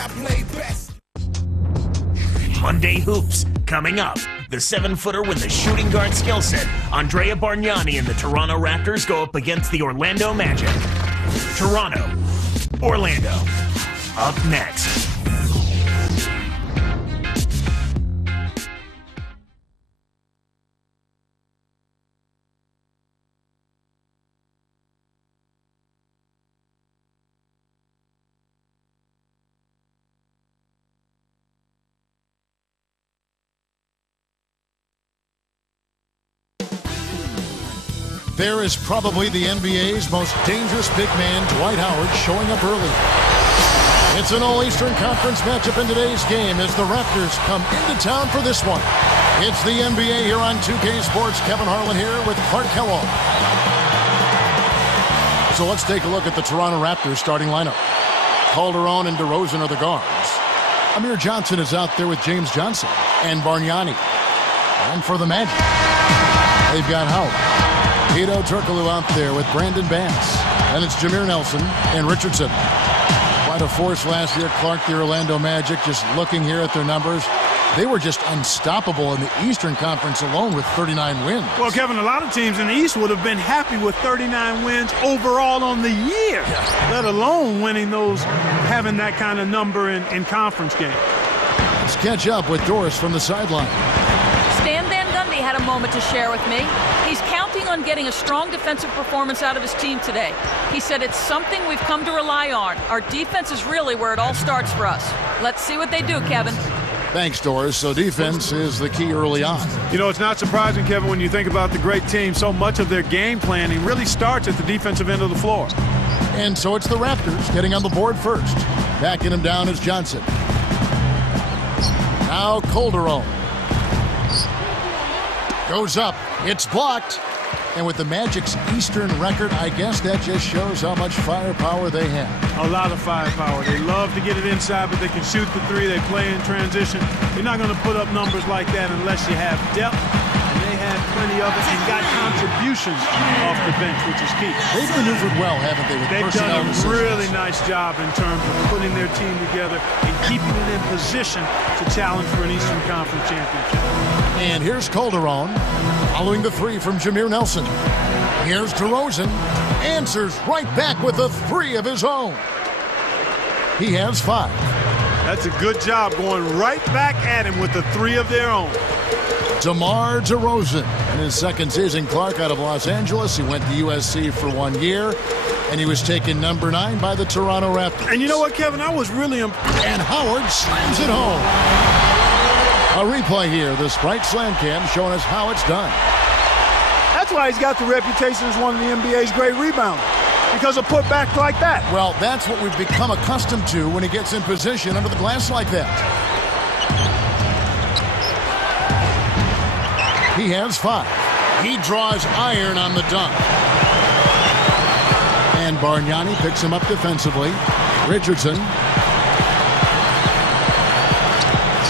I play best. Monday Hoops, coming up. The 7-footer with the shooting guard skill set, Andrea Bargnani and the Toronto Raptors go up against the Orlando Magic. Toronto, Orlando, up next. There is probably the NBA's most dangerous big man, Dwight Howard, showing up early. It's an all-Eastern Conference matchup in today's game as the Raptors come into town for this one. It's the NBA here on 2K Sports. Kevin Harlan here with Clark Kellogg. So let's take a look at the Toronto Raptors starting lineup. Calderon and DeRozan are the guards. Amir Johnson is out there with James Johnson and Bargnani. And for the Magic, they've got Howard. Hedo Turkoglu out there with Brandon Bass. And it's Jameer Nelson and Richardson. Quite a force last year, Clark, the Orlando Magic. Just looking here at their numbers, they were just unstoppable in the Eastern Conference alone with 39 wins. Well, Kevin, a lot of teams in the East would have been happy with 39 wins overall on the year, let alone winning those, having that kind of number in conference games. Let's catch up with Doris from the sideline. Stan Van Gundy had a moment to share with me. He's counting on getting a strong defensive performance out of his team today. He said it's something we've come to rely on. Our defense is really where it all starts for us. Let's see what they do, Kevin. Thanks, Doris. So defense is the key early on. You know, it's not surprising, Kevin, when you think about the great team. So much of their game planning really starts at the defensive end of the floor. And so it's the Raptors getting on the board first. Backing him down is Johnson. Now Calderon. Goes up. It's blocked. And with the Magic's Eastern record, I guess that just shows how much firepower they have. A lot of firepower. They love to get it inside, but they can shoot the three. They play in transition. You're not going to put up numbers like that unless you have depth. And they have plenty of it and got contributions off the bench, which is key. They've maneuvered well, haven't they? They've done a really nice job in terms of putting their team together and keeping it in position to challenge for an Eastern Conference championship. And here's Calderon, following the three from Jameer Nelson. Here's DeRozan, answers right back with a three of his own. He has 5. That's a good job going right back at him with the three of their own. DeMar DeRozan, in his second season, Clark, out of Los Angeles. He went to USC for 1 year, and he was taken number 9 by the Toronto Raptors. And you know what, Kevin? I was really impressed. And Howard slams it home. A replay here, the Sprite Slam Cam showing us how it's done. That's why he's got the reputation as one of the NBA's great rebounders, because of putbacks like that. Well, that's what we've become accustomed to when he gets in position under the glass like that. He has 5. He draws iron on the dunk. And Bargnani picks him up defensively. Richardson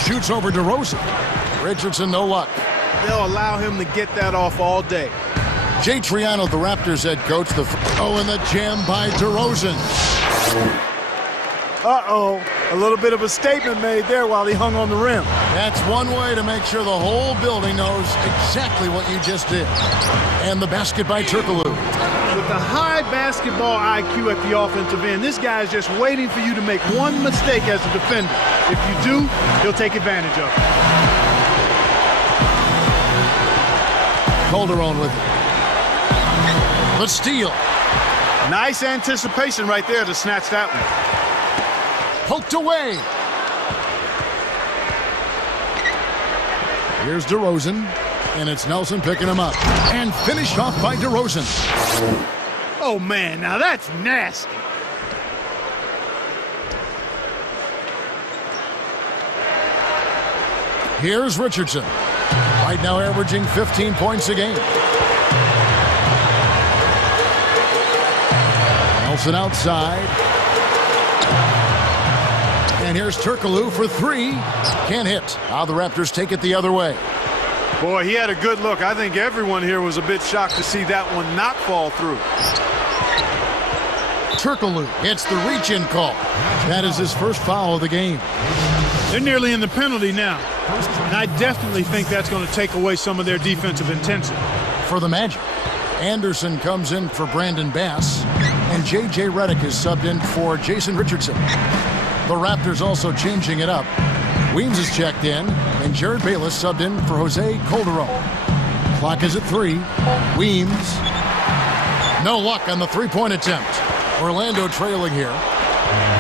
shoots over DeRozan. Richardson, no luck. They'll allow him to get that off all day. Jay Triano, the Raptors head coach. And the jam by DeRozan. Uh-oh. A little bit of a statement made there while he hung on the rim. That's one way to make sure the whole building knows exactly what you just did. And the basket by Turkoglu. With a high basketball IQ at the offensive end, this guy is just waiting for you to make one mistake as a defender. If you do, he'll take advantage of it. Calderon with it. The steal. Nice anticipation right there to snatch that one. Poked away. Here's DeRozan, and it's Nelson picking him up. And finished off by DeRozan. Oh, man, now that's nasty. Here's Richardson. Right now averaging 15 points a game. Nelson outside. And here's Turkoglu for 3. Can't hit. Now the Raptors take it the other way. Boy, he had a good look. I think everyone here was a bit shocked to see that one not fall through. Turkoglu hits the reach-in call. That is his first foul of the game. They're nearly in the penalty now. And I definitely think that's going to take away some of their defensive intensity. For the Magic, Anderson comes in for Brandon Bass, and J.J. Redick is subbed in for Jason Richardson. The Raptors also changing it up. Weems is checked in, and Jared Bayless subbed in for Jose Calderon. Clock is at 3. Weems. No luck on the three-point attempt. Orlando trailing here.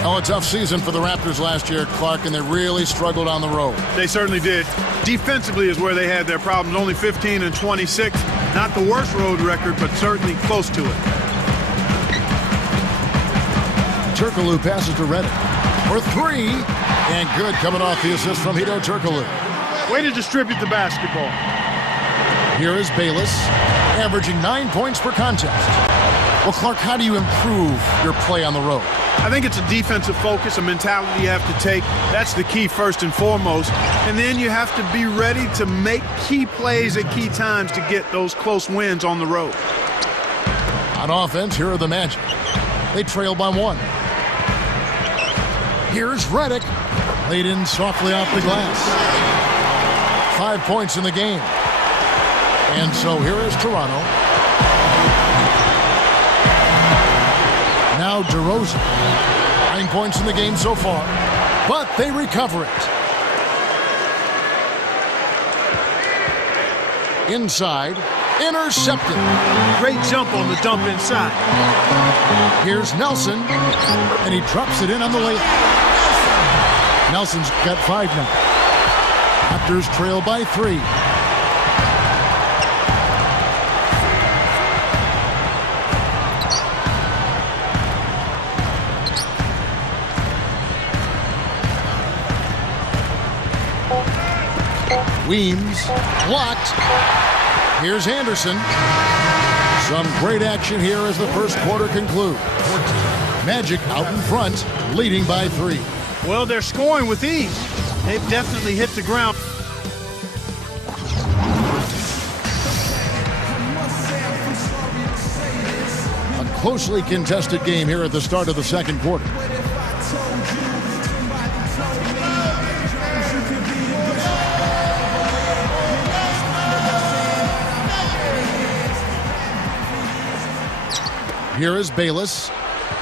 Oh, a tough season for the Raptors last year, Clark, and they really struggled on the road. They certainly did. Defensively is where they had their problems. Only 15 and 26. Not the worst road record, but certainly close to it. Turkoglu passes to Redick for 3. And good coming off the assist from Hedo Turkoglu. Way to distribute the basketball. Here is Bayless, averaging 9 points per contest. Well, Clark, how do you improve your play on the road? I think it's a defensive focus, a mentality you have to take. That's the key first and foremost. And then you have to be ready to make key plays at key times to get those close wins on the road. On offense, here are the Magic. They trail by 1. Here's Redick, laid in softly off the glass. 5 points in the game. And so here is Toronto. Now DeRozan. 9 points in the game so far, but they recover it. Inside, intercepted. Great jump on the dump inside. Here's Nelson, and he drops it in on the layup. Nelson's got 5 now. Raptors trail by 3. Weems blocked. Here's Anderson. Some great action here as the first quarter concludes. Magic out in front, leading by 3. Well, they're scoring with ease. They've definitely hit the ground. A closely contested game here at the start of the second quarter. Here is Bayless.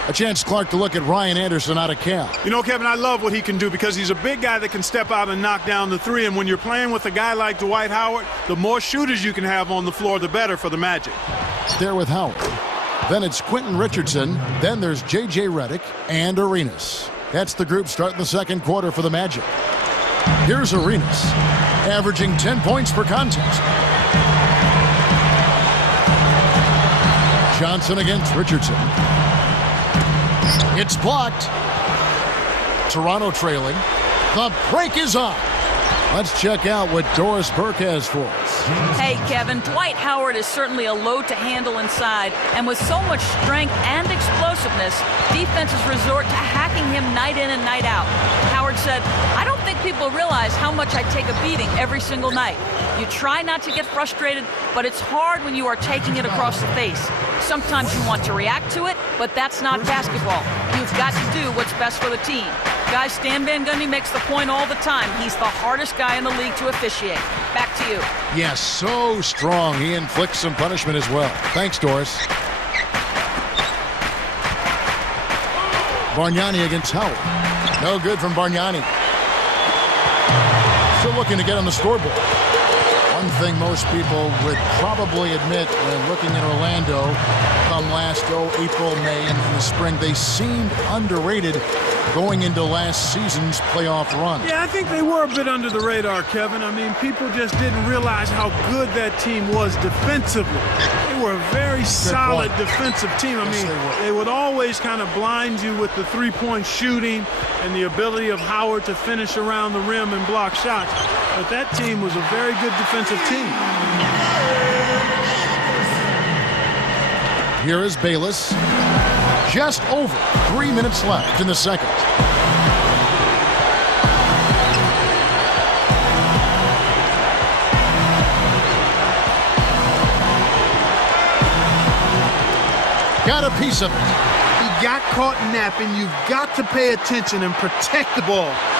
A chance, Clark, to look at Ryan Anderson out of Cal. You know, Kevin, I love what he can do because he's a big guy that can step out and knock down the 3. And when you're playing with a guy like Dwight Howard, the more shooters you can have on the floor, the better for the Magic. There with Howard. Then it's Quentin Richardson. Then there's J.J. Redick and Arenas. That's the group starting the second quarter for the Magic. Here's Arenas, averaging 10 points per contest. Johnson against Richardson. It's blocked. Toronto trailing. The break is on. Let's check out what Doris Burke has for us. Hey, Kevin, Dwight Howard is certainly a load to handle inside, and with so much strength and explosiveness, defenses resort to hacking him night in and night out. Howard said, "I don't think people realize how much I take a beating every single night. You try not to get frustrated, but it's hard when you are taking it across the face. Sometimes you want to react to it, but that's not basketball. You've got to do what's best for the team." Guys, Stan Van Gundy makes the point all the time. He's the hardest guy in the league to officiate. Back to you. Yes, so strong. He inflicts some punishment as well. Thanks, Doris. Bargnani against Howard. No good from Bargnani. Still looking to get on the scoreboard. One thing most people would probably admit when looking at Orlando come last April, May, and in the spring, they seemed underrated going into last season's playoff run. Yeah, I think they were a bit under the radar, Kevin. I mean, people just didn't realize how good that team was defensively. They were a very solid defensive team. I mean, they would always kind of blind you with the three-point shooting and the ability of Howard to finish around the rim and block shots. But that team was a very good defensive team. Here is Bayless. Just over 3 minutes left in the second. Got a piece of it. He got caught napping, you've got to pay attention and protect the ball.